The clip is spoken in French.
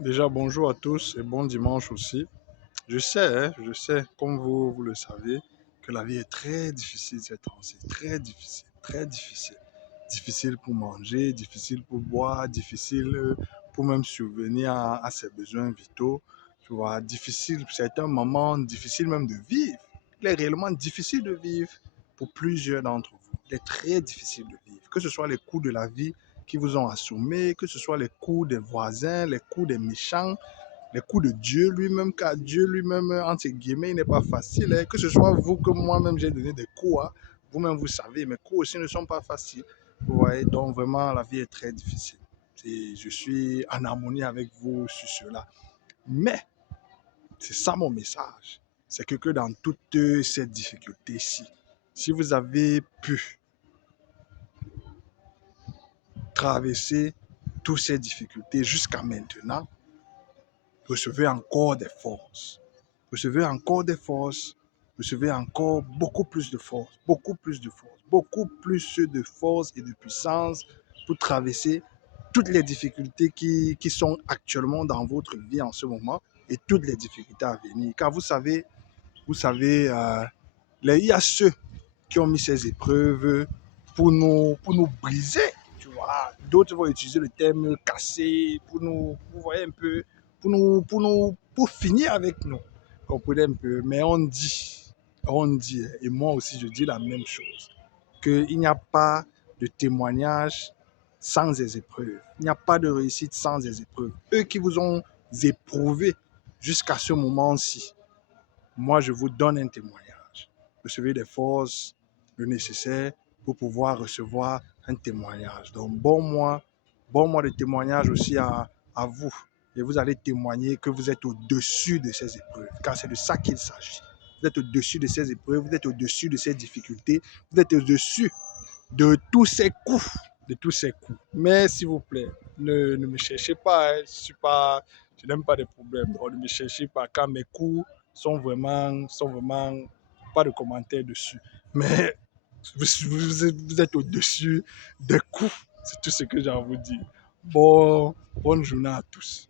Déjà, bonjour à tous et bon dimanche aussi. Je sais, comme vous le savez, que la vie est très difficile ces temps-ci. Très difficile, très difficile. Difficile pour manger, difficile pour boire, difficile pour même subvenir à ses besoins vitaux. Tu vois, difficile, certains moments, difficile même de vivre. Il est réellement difficile de vivre pour plusieurs d'entre vous. Il est très difficile de vivre. Que ce soit les coups de la vie qui vous ont assommé, que ce soit les coups des voisins, les coups des méchants, les coups de Dieu lui-même, car Dieu lui-même, entre guillemets, il n'est pas facile. Hein. Que ce soit vous que moi-même j'ai donné des coups, hein. Vous-même vous savez, mes coups aussi ne sont pas faciles. Vous voyez, donc vraiment la vie est très difficile. Et je suis en harmonie avec vous sur cela. Mais c'est ça mon message. C'est que dans toutes ces difficultés-ci, si vous avez pu traverser toutes ces difficultés jusqu'à maintenant, recevez encore des forces. Recevez encore des forces. Recevez encore beaucoup plus de force, beaucoup plus de force, beaucoup plus de force et de puissance pour traverser toutes les difficultés qui sont actuellement dans votre vie en ce moment et toutes les difficultés à venir. Car vous savez, il y a ceux qui ont mis ces épreuves pour nous briser, tu vois. D'autres vont utiliser le terme casser pour nous, vous voyez un peu, pour finir avec nous. Vous comprenez un peu. Mais on dit, et moi aussi je dis la même chose, qu'il n'y a pas de témoignage sans les épreuves. Il n'y a pas de réussite sans les épreuves. Eux qui vous ont éprouvé jusqu'à ce moment-ci, moi je vous donne un témoignage. Recevez des forces, le nécessaire pour pouvoir recevoir un témoignage. Donc bon mois de témoignage aussi à vous. Et vous allez témoigner que vous êtes au-dessus de ces épreuves, car c'est de ça qu'il s'agit. Vous êtes au-dessus de ces épreuves, vous êtes au-dessus de ces difficultés, vous êtes au-dessus de tous ces coups, de tous ces coups. Mais s'il vous plaît, ne me cherchez pas, hein. Je n'aime pas de problèmes. Donc ne me cherchez pas quand mes coups sont vraiment pas de commentaires dessus. Mais vous êtes au-dessus des coups. C'est tout ce que j'ai à vous dire. Bonne journée à tous.